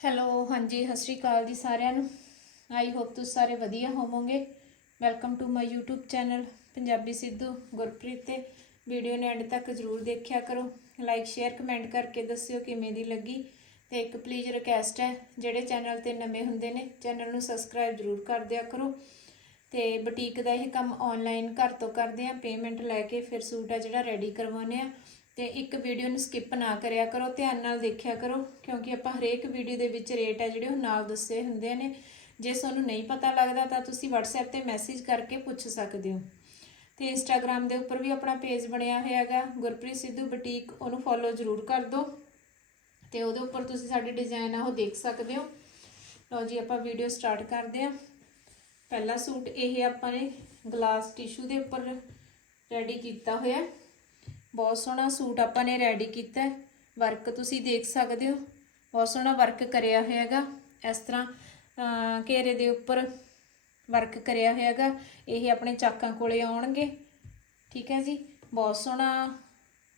Hello ਹਾਂਜੀ, ਸਤਿ ਸ਼੍ਰੀ ਅਕਾਲ ਜੀ ਸਾਰਿਆਂ ਨੂੰ। ਆਈ ਹੋਪ ਤੁਸੀਂ ਸਾਰੇ ਵਧੀਆ ਹੋਵੋਗੇ। Welcome to my YouTube channel Punjabi Sidhu Gurpreet ਤੇ ਵੀਡੀਓ ਨੇ ਐਂਡ ਤੱਕ ਜਰੂਰ ਦੇਖਿਆ ਕਰੋ। ਲਾਈਕ ਸ਼ੇਅਰ ਕਮੈਂਟ ਕਰਕੇ ਦੱਸਿਓ ਕਿਵੇਂ ਦੀ ਲੱਗੀ। ਤੇ ਇੱਕ ਪਲੀਜ਼ ਰਿਕਵੈਸਟ ਹੈ, ਜਿਹੜੇ ਚੈਨਲ ਤੇ ਨਵੇਂ ਹੁੰਦੇ ਨੇ ਚੈਨਲ ਨੂੰ ਸਬਸਕ੍ਰਾਈਬ ਜਰੂਰ ਕਰ ਦਿਆ ਕਰੋ। ਤੇ ਬੁਟੀਕ ਦਾ ਇਹ ਕੰਮ ਆਨਲਾਈਨ ਘਰ ਤੋਂ ਕਰਦੇ ਆ ਪੇਮੈਂਟ ਲੈ ਕੇ ਫਿਰ ਸੂਟ ਆ ਜਿਹੜਾ ਰੈਡੀ ਕਰਵਾਉਂਦੇ ਆ ਤੇ ਇੱਕ ਵੀਡੀਓ ਨੂੰ ਸਕਿਪ ਨਾ ਕਰਿਆ ਕਰੋ, ਧਿਆਨ ਨਾਲ ਦੇਖਿਆ ਕਰੋ, ਕਿਉਂਕਿ ਆਪਾਂ ਹਰੇਕ ਵੀਡੀਓ ਦੇ ਵਿੱਚ ਰੇਟ ਹੈ ਜਿਹੜੇ ਉਹ ਨਾਲ ਦੱਸੇ ਹੁੰਦੇ ਨੇ। ਜੇ ਤੁਹਾਨੂੰ ਨਹੀਂ ਪਤਾ ਲੱਗਦਾ ਤਾਂ ਤੁਸੀਂ WhatsApp ਤੇ ਮੈਸੇਜ ਕਰਕੇ ਪੁੱਛ ਸਕਦੇ ਹੋ। ਤੇ Instagram ਦੇ ਉੱਪਰ ਵੀ ਆਪਣਾ ਪੇਜ ਬਣਿਆ ਹੋਇਆ ਹੈਗਾ ਗੁਰਪ੍ਰੀਤ ਸਿੱਧੂ ਬੁਟੀਕ, ਉਹਨੂੰ ਫੋਲੋ ਜ਼ਰੂਰ ਕਰ ਦਿਓ। ਤੇ ਉਹਦੇ ਉੱਪਰ ਤੁਸੀਂ ਸਾਡੇ ਡਿਜ਼ਾਈਨ ਆ, ਉਹ ਦੇਖ ਸਕਦੇ ਹੋ। ਲਓ ਜੀ, ਆਪਾਂ ਵੀਡੀਓ ਸਟਾਰਟ ਕਰਦੇ ਹਾਂ। ਪਹਿਲਾ ਸੂਟ ਇਹ ਆਪਾਂ ਨੇ ਗਲਾਸ ਟਿਸ਼ੂ ਦੇ ਉੱਪਰ ਰੈਡੀ ਕੀਤਾ ਹੋਇਆ। ਹੈ। ਬਹੁਤ ਸੋਹਣਾ ਸੂਟ ਆਪਾਂ ਨੇ ਰੈਡੀ ਕੀਤਾ ਹੈ। ਵਰਕ ਤੁਸੀਂ ਦੇਖ ਸਕਦੇ ਹੋ। ਬਹੁਤ ਸੋਹਣਾ ਵਰਕ ਕਰਿਆ ਹੋਇਆ ਹੈਗਾ ਇਸ ਤਰ੍ਹਾਂ ਘੇਰੇ ਦੇ ਉੱਪਰ ਵਰਕ ਕਰਿਆ ਹੋਇਆ ਹੈਗਾ ਇਹ ਆਪਣੇ ਚਾਕਾਂ ਕੋਲੇ ਆਉਣਗੇ। ਠੀਕ ਹੈ ਜੀ? ਬਹੁਤ ਸੋਹਣਾ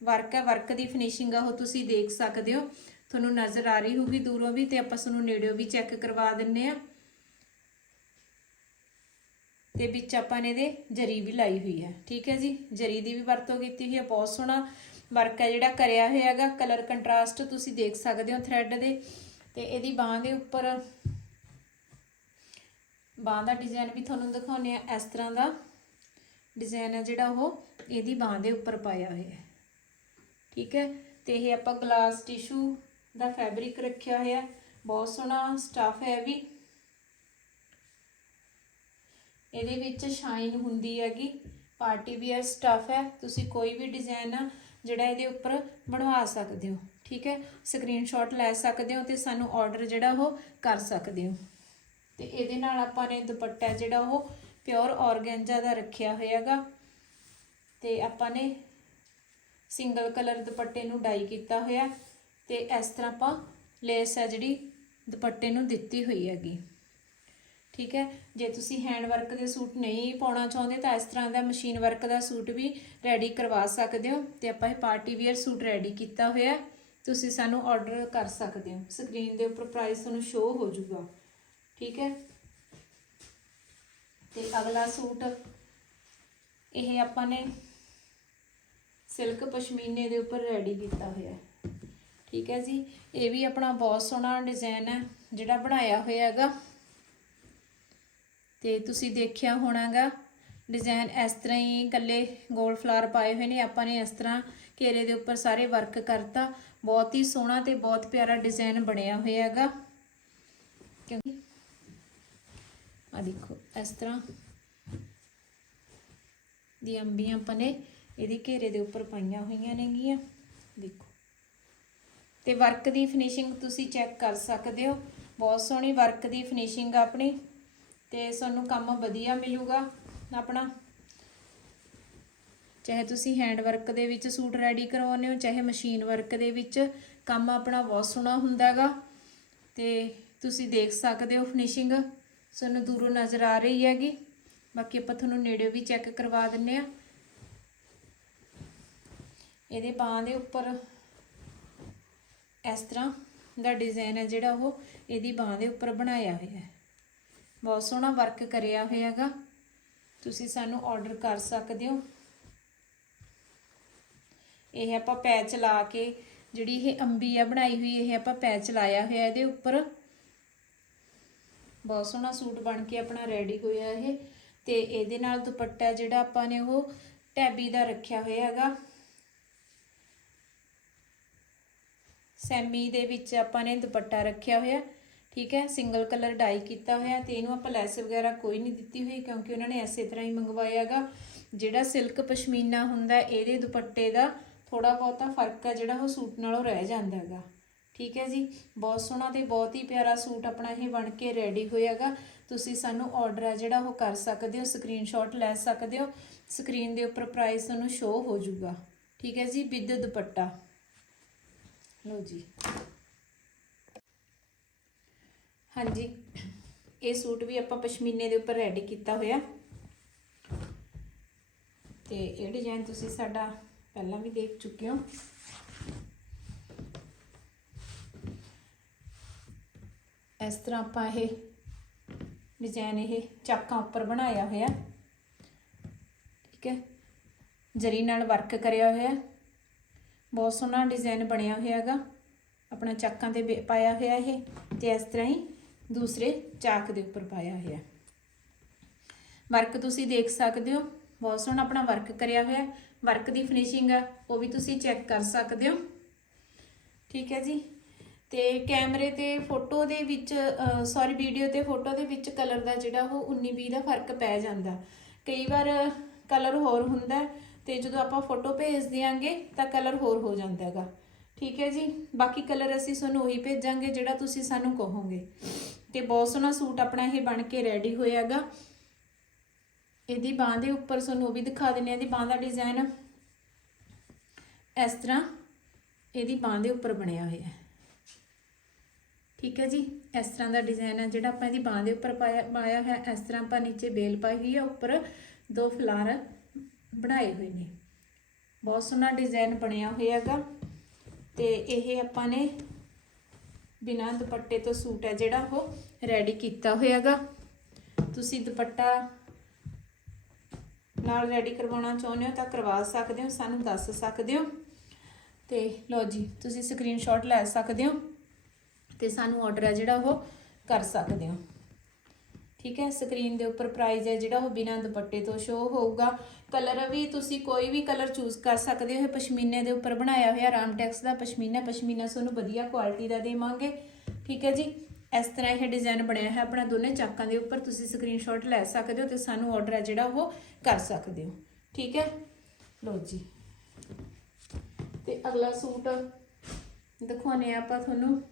ਵਰਕ ਹੈ। ਵਰਕ ਦੀ ਫਿਨਿਸ਼ਿੰਗ ਆ, ਉਹ ਤੁਸੀਂ ਦੇਖ ਸਕਦੇ ਹੋ। ਤੁਹਾਨੂੰ ਨਜ਼ਰ ਆ ਰਹੀ ਹੋਊਗੀ ਦੂਰੋਂ ਵੀ ਤੇ ਆਪਾਂ ਤੁਹਾਨੂੰ ਨੇੜਿਓਂ ਵੀ ਚੈੱਕ ਕਰਵਾ ਦਿੰਨੇ ਆ। ਤੇ ਵਿੱਚ ਆਪਾਂ ਨੇ ਇਹਦੇ ਜਰੀ ਵੀ ਲਾਈ ਹੋਈ ਹੈ। ਠੀਕ ਹੈ ਜੀ? ਜਰੀ ਦੀ ਵੀ ਵਰਤੋਂ ਕੀਤੀ ਹੋਈ ਹੈ, ਬਹੁਤ ਸੋਹਣਾ ਵਰਕ ਹੈ ਜਿਹੜਾ ਕਰਿਆ ਹੋਇਆ ਹੈਗਾ। ਕਲਰ ਕੰਟਰਾਸਟ ਤੁਸੀਂ ਦੇਖ ਸਕਦੇ ਹੋ ਥ੍ਰੈਡ ਦੇ। ਤੇ ਇਹਦੀ ਬਾਹ ਦੇ ਉੱਪਰ ਬਾਹ ਦਾ ਡਿਜ਼ਾਈਨ ਵੀ ਤੁਹਾਨੂੰ ਦਿਖਾਉਨੇ ਆ ਇਸ ਤਰ੍ਹਾਂ ਦਾ ਡਿਜ਼ਾਈਨ ਹੈ ਜਿਹੜਾ ਉਹ ਇਹਦੀ ਬਾਹ ਦੇ ਉੱਪਰ ਪਾਇਆ ਹੋਇਆ ਹੈ। ਠੀਕ ਹੈ? ਤੇ ਇਹ ਆਪਾਂ ਗਲਾਸ ਟਿਸ਼ੂ ਦਾ ਫੈਬਰਿਕ ਰੱਖਿਆ ਹੋਇਆ। ਬਹੁਤ ਸੋਹਣਾ ਸਟਫ ਹੈ ਵੀ। ਇਹਦੇ ਵਿੱਚ ਸ਼ਾਈਨ ਹੁੰਦੀ ਹੈਗੀ। ਪਾਰਟੀ ਵੀਅਰ ਸਟਫ ਹੈ। ਤੁਸੀਂ ਕੋਈ ਵੀ ਡਿਜ਼ਾਈਨ ਆ, ਜਿਹੜਾ ਇਹਦੇ ਉੱਪਰ ਬਣਵਾ ਸਕਦੇ ਹੋ। ਠੀਕ ਹੈ? ਸਕਰੀਨਸ਼ਾਟ ਲੈ ਸਕਦੇ ਹੋ ਤੇ ਸਾਨੂੰ ਆਰਡਰ ਜਿਹੜਾ ਉਹ ਕਰ ਸਕਦੇ ਹੋ। ਤੇ ਇਹਦੇ ਨਾਲ ਆਪਾਂ ਨੇ ਦੁਪੱਟਾ ਜਿਹੜਾ ਉਹ ਪਿਓਰ ਔਰਗੈਂਜਾ ਦਾ ਰੱਖਿਆ ਹੋਇਆਗਾ ਤੇ ਆਪਾਂ ਨੇ ਸਿੰਗਲ ਕਲਰ ਦੁਪੱਟੇ ਨੂੰ ਡਾਈ ਕੀਤਾ ਹੋਇਆ। ਤੇ ਇਸ ਤਰ੍ਹਾਂ ਆਪਾਂ ਲੇਸ ਹੈ ਜਿਹੜੀ ਦੁਪੱਟੇ ਨੂੰ ਦਿੱਤੀ ਹੋਈ ਹੈਗੀ। ਠੀਕ ਹੈ? ਜੇ ਤੁਸੀਂ ਹੈਂਡ ਵਰਕ ਦੇ ਸੂਟ ਨਹੀਂ ਪਾਉਣਾ ਚਾਹੁੰਦੇ ਤਾਂ ਇਸ ਤਰ੍ਹਾਂ ਦਾ ਮਸ਼ੀਨ ਵਰਕ ਦਾ ਸੂਟ ਵੀ ਰੈਡੀ ਕਰਵਾ ਸਕਦੇ ਹੋ ਤੇ ਆਪਾਂ ਇਹ ਪਾਰਟੀ ਵੇਅਰ ਸੂਟ ਰੈਡੀ ਕੀਤਾ ਹੋਇਆ ਤੁਸੀਂ ਸਾਨੂੰ ਆਰਡਰ ਕਰ ਸਕਦੇ ਹੋ। ਸਕਰੀਨ ਦੇ ਉੱਪਰ ਪ੍ਰਾਈਸ ਤੁਹਾਨੂੰ ਸ਼ੋ ਹੋ ਜਾਊਗਾ। ਠੀਕ ਹੈ? ਤੇ ਅਗਲਾ ਸੂਟ, ਇਹ ਆਪਾਂ ਨੇ ਸਿਲਕ ਪਸ਼ਮੀਨੇ ਦੇ ਉੱਪਰ ਰੈਡੀ ਕੀਤਾ ਹੋਇਆ ਠੀਕ ਹੈ ਜੀ? ਇਹ ਵੀ ਆਪਣਾ ਬਹੁਤ ਸੋਹਣਾ ਡਿਜ਼ਾਈਨ ਹੈ, ਜਿਹੜਾ ਬਣਾਇਆ ਹੋਇਆ ਹੈਗਾ। ਤੇ ਤੁਸੀਂ ਦੇਖਿਆ ਹੋਣਾਗਾ ਡਿਜ਼ਾਈਨ ਇਸ ਤਰ੍ਹਾਂ ਹੀ ਇਕੱਲੇ ਗੋਲ ਫਲਾਰ ਪਾਏ ਹੋਏ ਨੇ, ਆਪਾਂ ਨੇ ਇਸ ਤਰ੍ਹਾਂ ਘੇਰੇ ਦੇ ਉੱਪਰ ਸਾਰੇ ਵਰਕ ਕਰਤਾ। ਬਹੁਤ ਹੀ ਸੋਹਣਾ ਤੇ ਬਹੁਤ ਪਿਆਰਾ ਡਿਜ਼ਾਈਨ ਬਣਿਆ ਹੋਇਆ ਹੈਗਾ ਕਿਉਂਕਿ ਆ ਦੇਖੋ, ਇਸ ਤਰ੍ਹਾਂ ਦੀ ਅੰਬੀਆਂ ਆਪਾਂ ਨੇ ਇਹਦੇ ਘੇਰੇ ਦੇ ਉੱਪਰ ਪਾਈਆਂ ਹੋਈਆਂ ਨੇਗੀਆਂ। ਦੇਖੋ। ਤੇ ਵਰਕ ਦੀ ਫਿਨਿਸ਼ਿੰਗ ਤੁਸੀਂ ਚੈੱਕ ਕਰ ਸਕਦੇ ਹੋ। ਬਹੁਤ ਸੋਹਣੀ ਵਰਕ ਦੀ ਫਿਨਿਸ਼ਿੰਗ ਆਪਣੀ। ਤੇ ਸਾਨੂੰ ਕੰਮ ਵਧੀਆ ਮਿਲੂਗਾ ਆਪਣਾ। ਚਾਹੇ ਤੁਸੀਂ ਹੈਂਡ ਵਰਕ ਦੇ ਵਿੱਚ ਸੂਟ ਰੈਡੀ ਕਰਵਾਉਂਦੇ ਹੋ, ਚਾਹੇ ਮਸ਼ੀਨ ਵਰਕ ਦੇ ਵਿੱਚ ਕੰਮ ਆਪਣਾ ਬਹੁਤ ਸੋਹਣਾ ਹੁੰਦਾ ਹੈਗਾ। ਤੇ ਤੁਸੀਂ ਦੇਖ ਸਕਦੇ ਹੋ ਫਿਨਿਸ਼ਿੰਗ ਸਾਨੂੰ ਦੂਰੋਂ ਨਜ਼ਰ ਆ ਰਹੀ ਹੈਗੀ। ਬਾਕੀ ਆਪਾਂ ਤੁਹਾਨੂੰ ਨੇੜੇ ਵੀ ਚੈੱਕ ਕਰਵਾ ਦਿੰਨੇ ਆ। ਇਹਦੇ ਬਾਹਾਂ ਦੇ ਉੱਪਰ ਇਸ ਤਰ੍ਹਾਂ ਦਾ ਡਿਜ਼ਾਈਨ ਹੈ ਜਿਹੜਾ ਉਹ ਇਹਦੀ ਬਾਹ ਦੇ ਉੱਪਰ ਬਣਾਇਆ ਹੋਇਆ ਹੈ। ਬਹੁਤ ਸੋਹਣਾ ਵਰਕ ਕਰਿਆ ਹੋਇਆ ਹੈਗਾ ਤੁਸੀਂ ਸਾਨੂੰ ਆਰਡਰ ਕਰ ਸਕਦੇ ਹੋ। ਇਹ ਆਪਾਂ ਪੈਚ ਲਾ ਕੇ, ਜਿਹੜੀ ਇਹ ਅੰਬੀ ਆ ਬਣਾਈ ਹੋਈ, ਇਹ ਆਪਾਂ ਪੈਚ ਲਾਇਆ ਹੋਇਆ ਇਹਦੇ ਉੱਪਰ। ਬਹੁਤ ਸੋਹਣਾ ਸੂਟ ਬਣ ਕੇ ਆਪਣਾ ਰੈਡੀ ਹੋਇਆ ਇਹ। ਤੇ ਇਹਦੇ ਨਾਲ ਦੁਪੱਟਾ ਜਿਹੜਾ ਆਪਾਂ ਨੇ ਉਹ ਟੈਬੀ ਦਾ ਰੱਖਿਆ ਹੋਇਆ ਹੈਗਾ ਸੈਮੀ ਦੇ ਵਿੱਚ ਆਪਾਂ ਨੇ ਦੁਪੱਟਾ ਰੱਖਿਆ ਹੋਇਆ। ਠੀਕ ਹੈ ਸਿੰਗਲ ਕਲਰ ਡਾਈ ਕੀਤਾ ਹੋਇਆ, ਤੇ ਇਹਨੂੰ ਆਪਾਂ ਲੈਸ ਵਗੈਰਾ ਕੋਈ ਨਹੀਂ ਦਿੱਤੀ ਹੋਈ ਕਿਉਂਕਿ ਉਹਨਾਂ ਨੇ ਐਸੇ ਤਰ੍ਹਾਂ ਹੀ ਮੰਗਵਾਇਆਗਾ ਜਿਹੜਾ ਸਿਲਕ ਪਸ਼ਮੀਨਾ ਹੁੰਦਾ, ਇਹਦੇ ਦੁਪੱਟੇ ਦਾ ਥੋੜਾ ਬਹੁਤਾ ਫ਼ਰਕ ਆ ਜਿਹੜਾ ਉਹ ਸੂਟ ਨਾਲੋਂ ਰਹਿ ਜਾਂਦਾ ਹੈਗਾ। ਠੀਕ ਹੈ ਜੀ, ਬਹੁਤ ਸੋਹਣਾ ਤੇ ਬਹੁਤ ਹੀ ਪਿਆਰਾ ਸੂਟ ਆਪਣਾ ਇਹ ਬਣ ਕੇ ਰੈਡੀ ਹੋਇਆਗਾ ਤੁਸੀਂ ਸਾਨੂੰ ਆਰਡਰ ਆ ਜਿਹੜਾ ਉਹ ਕਰ ਸਕਦੇ ਹੋ ਸਕਰੀਨਸ਼ਾਟ ਲੈ ਸਕਦੇ ਹੋ ਸਕਰੀਨ ਦੇ ਉੱਪਰ ਪ੍ਰਾਈਸ ਤੁਹਾਨੂੰ ਸ਼ੋ ਹੋ ਜਾਊਗਾ। ਠੀਕ ਹੈ ਜੀ, ਵਿਦ ਦੁਪੱਟਾ। ਲਓ ਜੀ। ਹਾਂਜੀ। ਇਹ ਸੂਟ ਵੀ ਆਪਾਂ ਪਸ਼ਮੀਨੇ ਦੇ ਉੱਪਰ ਰੈਡੀ ਕੀਤਾ ਹੋਇਆ। ਤੇ ਇਹ ਡਿਜ਼ਾਈਨ ਤੁਸੀਂ ਸਾਡਾ ਪਹਿਲਾਂ ਵੀ ਦੇਖ ਚੁੱਕੇ ਹੋ। ਇਸ ਤਰ੍ਹਾਂ ਆਪਾਂ ਇਹ ਡਿਜ਼ਾਈਨ ਇਹ ਚਾਕਾਂ ਉੱਪਰ ਬਣਾਇਆ ਹੋਇਆ। ਠੀਕ ਹੈ। ਜਰੀ ਨਾਲ ਵਰਕ ਕਰਿਆ ਹੋਇਆ। ਬਹੁਤ ਸੋਹਣਾ ਡਿਜ਼ਾਈਨ ਬਣਿਆ ਹੋਇਆ ਹੈਗਾ ਆਪਣਾ ਚਾਕਾਂ ਤੇ ਬੇ- ਪਾਇਆ ਹੋਇਆ ਇਹ। ਤੇ ਇਸ ਤਰ੍ਹਾਂ ਹੀ ਦੂਸਰੇ ਚਾਕ ਦੇ ਉੱਪਰ ਪਾਇਆ ਹੋਇਆ ਵਰਕ ਤੁਸੀਂ ਦੇਖ ਸਕਦੇ ਹੋ। ਬਹੁਤ ਸੋਹਣਾ ਆਪਣਾ ਵਰਕ ਕਰਿਆ ਹੋਇਆ ਵਰਕ ਦੀ ਫਿਨਿਸ਼ਿੰਗ ਆ, ਉਹ ਵੀ ਤੁਸੀਂ ਚੈੱਕ ਕਰ ਸਕਦੇ ਹੋ। ਠੀਕ ਹੈ ਜੀ। ਤੇ ਕੈਮਰੇ ਤੇ ਫੋਟੋ ਦੇ ਵਿੱਚ ਸੌਰੀ ਵੀਡੀਓ ਤੇ ਫੋਟੋ ਦੇ ਵਿੱਚ ਕਲਰ ਦਾ ਜਿਹੜਾ ਉਹ 19 20 ਦਾ ਫ਼ਰਕ ਪੈ ਜਾਂਦਾ। ਕਈ ਵਾਰ ਕਲਰ ਹੋਰ ਹੁੰਦਾ ਹੈ ਤੇ ਜਦੋਂ ਆਪਾਂ ਫੋਟੋ ਭੇਜ ਦਿਆਂਗੇ ਤਾਂ ਕਲਰ ਹੋਰ ਹੋ ਜਾਂਦਾ ਹੈਗਾ। ਠੀਕ ਹੈ ਜੀ। ਬਾਕੀ ਕਲਰ ਅਸੀਂ ਤੁਹਾਨੂੰ ਉਹੀ ਭੇਜਾਂਗੇ ਜਿਹੜਾ ਤੁਸੀਂ ਸਾਨੂੰ ਕਹੋਗੇ। ਤੇ ਬਹੁਤ ਸੋਹਣਾ ਸੂਟ ਆਪਣਾ ਇਹ ਬਣ ਕੇ ਰੈਡੀ ਹੋਇਆਗਾ। ਇਹਦੀ ਬਾਹ ਦੇ ਉੱਪਰ ਤੁਹਾਨੂੰ ਉਹ ਵੀ ਦਿਖਾ ਦਿੰਨੇ ਆ ਇਹਦੀ ਬਾਹ ਦਾ ਡਿਜ਼ਾਈਨ ਇਸ ਤਰ੍ਹਾਂ ਇਹਦੀ ਬਾਹ ਦੇ ਉੱਪਰ ਬਣਿਆ ਹੋਇਆ ਹੈ। ਠੀਕ ਹੈ ਜੀ। ਇਸ ਤਰ੍ਹਾਂ ਦਾ ਡਿਜ਼ਾਈਨ ਹੈ। ਜਿਹੜਾ ਆਪਾਂ ਇਹਦੀ ਬਾਹ ਦੇ ਉੱਪਰ ਪਾਇਆ ਪਾਇਆ ਹੈ, ਇਸ ਤਰ੍ਹਾਂ ਆਪਾਂ ਨੀਚੇ ਬੇਲ ਪਾਈ ਹੋਈ ਹੈ। ਉੱਪਰ ਦੋ ਫਲਾਰ ਬਣਾਏ ਹੋਏ ਨੇ। ਬਹੁਤ ਸੋਹਣਾ ਡਿਜ਼ਾਈਨ ਬਣਿਆ ਹੋਇਆ ਹੈਗਾ ਤੇ ਇਹ ਆਪਾਂ ਨੇ ਬਿਨਾਂ ਦੁਪੱਟੇ ਤੋਂ ਸੂਟ ਹੈ ਜਿਹੜਾ ਉਹ ਰੈਡੀ ਕੀਤਾ ਹੋਇਆ ਹੈਗਾ ਤੁਸੀਂ ਦੁਪੱਟਾ ਨਾਲ ਰੈਡੀ ਕਰਵਾਉਣਾ ਚਾਹੁੰਦੇ ਹੋ ਤਾਂ ਕਰਵਾ ਸਕਦੇ ਹੋ, ਸਾਨੂੰ ਦੱਸ ਸਕਦੇ ਹੋ। ਤੇ ਲਓ ਜੀ, ਤੁਸੀਂ ਸਕਰੀਨਸ਼ਾਟ ਲੈ ਸਕਦੇ ਹੋ ਤੇ ਸਾਨੂੰ ਆਰਡਰ ਹੈ ਜਿਹੜਾ ਉਹ ਕਰ ਸਕਦੇ ਹੋ। ਠੀਕ ਹੈ? ਸਕਰੀਨ ਦੇ ਉੱਪਰ ਪ੍ਰਾਈਜ਼ ਹੈ ਜਿਹੜਾ ਉਹ ਬਿਨਾਂ ਦੁਪੱਟੇ ਤੋਂ ਸ਼ੋ ਹੋਊਗਾ। ਕਲਰ ਵੀ ਤੁਸੀਂ ਕੋਈ ਵੀ ਕਲਰ ਚੂਜ਼ ਕਰ ਸਕਦੇ ਹੋ। ਇਹ ਪਸ਼ਮੀਨੇ ਦੇ ਉੱਪਰ ਬਣਾਇਆ ਹੋਇਆ ਰਾਮਟੈਕਸ ਦਾ ਪਸ਼ਮੀਨਾ। ਪਸ਼ਮੀਨਾ ਤੁਹਾਨੂੰ ਵਧੀਆ ਕੁਆਲਿਟੀ ਦਾ ਦੇਵਾਂਗੇ। ਠੀਕ ਹੈ ਜੀ? ਇਸ ਤਰ੍ਹਾਂ ਇਹ ਡਿਜ਼ਾਈਨ ਬਣਿਆ ਹੈ ਆਪਣਾ ਦੋਨੇ ਚਾਕਾਂ ਦੇ ਉੱਪਰ। ਤੁਸੀਂ ਸਕਰੀਨਸ਼ਾਟ ਲੈ ਸਕਦੇ ਹੋ ਤੇ ਸਾਨੂੰ ਆਰਡਰ ਹੈ ਜਿਹੜਾ ਉਹ ਕਰ ਸਕਦੇ ਹੋ। ਠੀਕ ਹੈ? ਲਓ ਜੀ। ਤੇ ਅਗਲਾ ਸੂਟ ਦਿਖਾਉਨੇ ਆ ਆਪਾਂ ਤੁਹਾਨੂੰ।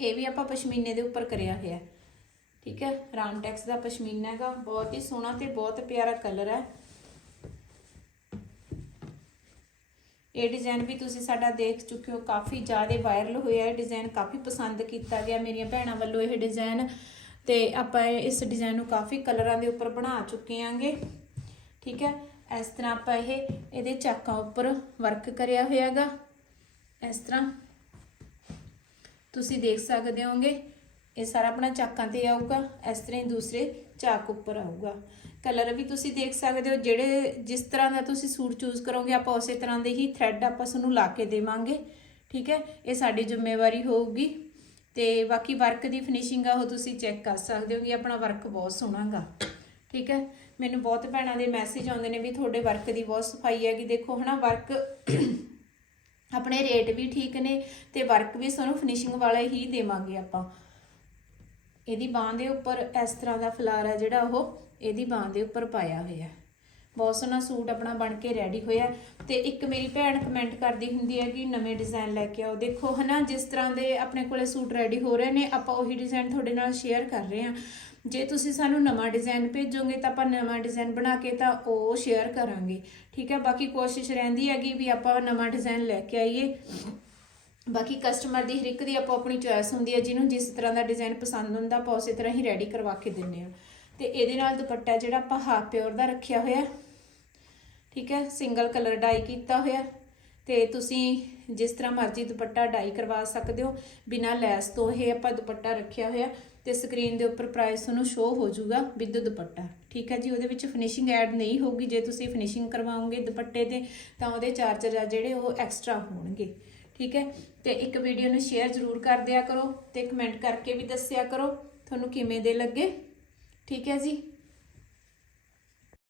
ਇਹ ਵੀ ਆਪਾਂ ਪਸ਼ਮੀਨੇ ਦੇ ਉੱਪਰ ਕਰਿਆ ਹੋਇਆ। ਹੈ। ਠੀਕ ਹੈ? ਰਾਮਟੈਕਸ ਦਾ ਪਸ਼ਮੀਨਾ ਹੈਗਾ। ਬਹੁਤ ਹੀ ਸੋਹਣਾ ਤੇ ਬਹੁਤ ਪਿਆਰਾ ਕਲਰ ਹੈ। ਇਹ ਡਿਜ਼ਾਈਨ ਵੀ ਤੁਸੀਂ ਸਾਡਾ ਦੇਖ ਚੁੱਕੇ ਹੋ। ਕਾਫੀ ਜ਼ਿਆਦਾ ਵਾਇਰਲ ਹੋਇਆ। ਇਹ ਡਿਜ਼ਾਈਨ ਕਾਫੀ ਪਸੰਦ ਕੀਤਾ ਗਿਆ ਮੇਰੀਆਂ ਭੈਣਾਂ ਵੱਲੋਂ ਇਹ ਡਿਜ਼ਾਈਨ ਤੇ ਆਪਾਂ ਇਹ- ਇਸ ਡਿਜ਼ਾਈਨ ਨੂੰ ਕਾਫੀ ਕਲਰਾਂ ਦੇ ਉੱਪਰ ਬਣਾ ਚੁੱਕੇ ਆਂਗੇ ਠੀਕ ਹੈ? ਇਸ ਤਰ੍ਹਾਂ ਆਪਾਂ ਇਹ, ਇਹਦੇ ਚਾਕਾਂ ਉੱਪਰ ਵਰਕ ਕਰਿਆ ਹੋਇਆ ਹੈਗਾ ਇਸ ਤਰ੍ਹਾਂ। ਤੁਸੀਂ ਦੇਖ ਸਕਦੇ ਹੋਗੇ ਇਹ ਸਾਰਾ ਆਪਣਾ ਚਾਕਾਂ ਤੇ ਆਊਗਾ, ਇਸ ਤਰ੍ਹਾਂ ਹੀ ਦੂਸਰੇ ਚਾਕ ਉੱਪਰ ਆਊਗਾ। ਕਲਰ ਵੀ ਤੁਸੀਂ ਦੇਖ ਸਕਦੇ ਹੋ, ਜਿਹੜੇ ਜਿਸ ਤਰ੍ਹਾਂ ਦਾ ਤੁਸੀਂ ਸੂਟ ਚੂਜ਼ ਕਰੋਗੇ, ਆਪਾਂ ਉਸੇ ਤਰ੍ਹਾਂ ਦੇ ਹੀ ਥ੍ਰੈਡ ਆਪਾਂ ਤੁਹਾਨੂੰ ਲਾ ਕੇ ਦੇਵਾਂਗੇ, ਠੀਕ ਹੈ? ਇਹ ਸਾਡੀ ਜ਼ਿੰਮੇਵਾਰੀ ਹੋਊਗੀ ਤੇ ਬਾਕੀ ਵਰਕ ਦੀ ਫਿਨਿਸ਼ਿੰਗ ਆ, ਉਹ ਤੁਸੀਂ ਚੈੱਕ ਕਰ ਸਕਦੇ ਹੋ ਕਿ ਆਪਣਾ ਵਰਕ ਬਹੁਤ ਸੋਹਣਾਗਾ ਠੀਕ ਹੈ? ਮੈਨੂੰ ਬਹੁਤ ਭੈਣਾਂ ਦੇ ਮੈਸੇਜ ਆਉਂਦੇ ਨੇ ਵੀ ਤੁਹਾਡੇ ਵਰਕ ਦੀ ਬਹੁਤ ਸਫ਼ਾਈ ਹੈਗੀ ਦੇਖੋ ਹਨਾ ਵਰਕ ਆਪਣੇ ਰੇਟ ਵੀ ਠੀਕ ਨੇ ਤੇ ਵਰਕ ਵੀ ਸਾਨੂੰ ਫਿਨਿਸ਼ਿੰਗ ਵਾਲਾ ਹੀ ਦੇਵਾਂਗੇ ਆਪਾਂ। ਇਹਦੀ ਬਾਹ ਦੇ ਉੱਪਰ ਇਸ ਤਰ੍ਹਾਂ ਦਾ ਫਲਾਰ ਹੈ ਜਿਹੜਾ ਉਹ ਇਹਦੀ ਬਾਹ ਦੇ ਉੱਪਰ ਪਾਇਆ ਹੋਇਆ ਬਹੁਤ ਸੋਹਣਾ ਸੂਟ ਆਪਣਾ ਬਣ ਕੇ ਰੈਡੀ ਹੋਇਆ ਤੇ ਇੱਕ ਮੇਰੀ ਭੈਣ ਕਮੈਂਟ ਕਰਦੀ ਹੁੰਦੀ ਹੈ ਕਿ ਨਵੇਂ ਡਿਜ਼ਾਈਨ ਲੈ ਕੇ ਆਓ। ਦੇਖੋ ਹਨਾ, ਜਿਸ ਤਰ੍ਹਾਂ ਦੇ ਆਪਣੇ ਕੋਲੇ ਸੂਟ ਰੈਡੀ ਹੋ ਰਹੇ ਨੇ, ਆਪਾਂ ਉਹੀ ਡਿਜ਼ਾਈਨ ਤੁਹਾਡੇ ਨਾਲ ਸ਼ੇਅਰ ਕਰ ਰਹੇ ਹਾਂ। ਜੇ ਤੁਸੀਂ ਸਾਨੂੰ ਨਵਾਂ ਡਿਜ਼ਾਈਨ ਭੇਜੋਗੇ ਤਾਂ ਆਪਾਂ ਨਵਾਂ ਡਿਜ਼ਾਈਨ ਬਣਾ ਕੇ ਤਾਂ ਉਹ ਸ਼ੇਅਰ ਕਰਾਂਗੇ। ਠੀਕ ਹੈ, ਬਾਕੀ ਕੋਸ਼ਿਸ਼ ਰਹਿੰਦੀ ਹੈਗੀ ਵੀ ਆਪਾਂ ਨਵਾਂ ਡਿਜ਼ਾਈਨ ਲੈ ਕੇ ਆਈਏ। ਬਾਕੀ ਕਸਟਮਰ ਦੀ ਹਰ ਇੱਕ ਦੀ ਆਪੋ ਆਪਣੀ ਚੋਇਸ ਹੁੰਦੀ ਹੈ, ਜਿਹਨੂੰ ਜਿਸ ਤਰ੍ਹਾਂ ਦਾ ਡਿਜ਼ਾਈਨ ਪਸੰਦ ਹੁੰਦਾ, ਆਪਾਂ ਉਸੇ ਤਰ੍ਹਾਂ ਹੀ ਰੈਡੀ ਕਰਵਾ ਕੇ ਦਿੰਨੇ ਆ ਤੇ ਇਹਦੇ ਨਾਲ ਦੁਪੱਟਾ ਜਿਹੜਾ ਆਪਾਂ ਹਾਫ ਪਿਓਰ ਦਾ ਰੱਖਿਆ ਹੋਇਆ ਠੀਕ ਹੈ ਸਿੰਗਲ ਕਲਰ ਡਾਈ ਕੀਤਾ ਹੋਇਆ ਤੇ ਤੁਸੀਂ ਜਿਸ ਤਰ੍ਹਾਂ ਮਰਜ਼ੀ ਦੁਪੱਟਾ ਡਾਈ ਕਰਵਾ ਸਕਦੇ ਹੋ, ਬਿਨਾਂ ਲੈਸ ਤੋਂ ਇਹ ਆਪਾਂ ਦੁਪੱਟਾ ਰੱਖਿਆ ਹੋਇਆ ਤੇ ਸਕਰੀਨ ਦੇ ਉੱਪਰ ਪ੍ਰਾਈਸ ਤੁਹਾਨੂੰ ਸ਼ੋ ਹੋ ਜਾਊਗਾ ਵਿਦ ਦੁਪੱਟਾ। ਠੀਕ ਹੈ ਜੀ, ਉਹਦੇ ਵਿੱਚ ਫਿਨਿਸ਼ਿੰਗ ਐਡ ਨਹੀਂ ਹੋਊਗੀ, ਜੇ ਤੁਸੀਂ ਫਿਨਿਸ਼ਿੰਗ ਕਰਵਾਓਗੇ ਦੁਪੱਟੇ ਤੇ, ਤਾਂ ਉਹਦੇ ਚਾਰਜਰ ਆ ਜਿਹੜੇ ਉਹ ਐਕਸਟਰਾ ਹੋਣਗੇ। ਠੀਕ ਹੈ? ਤੇ ਇੱਕ ਵੀਡੀਓ ਨੂੰ ਸ਼ੇਅਰ ਜ਼ਰੂਰ ਕਰ ਦਿਆ ਕਰੋ ਤੇ ਕਮੈਂਟ ਕਰਕੇ ਵੀ ਦੱਸਿਆ ਕਰੋ, ਤੁਹਾਨੂੰ ਕਿਵੇਂ ਦੇ ਲੱਗੇ? ਠੀਕ ਹੈ ਜੀ?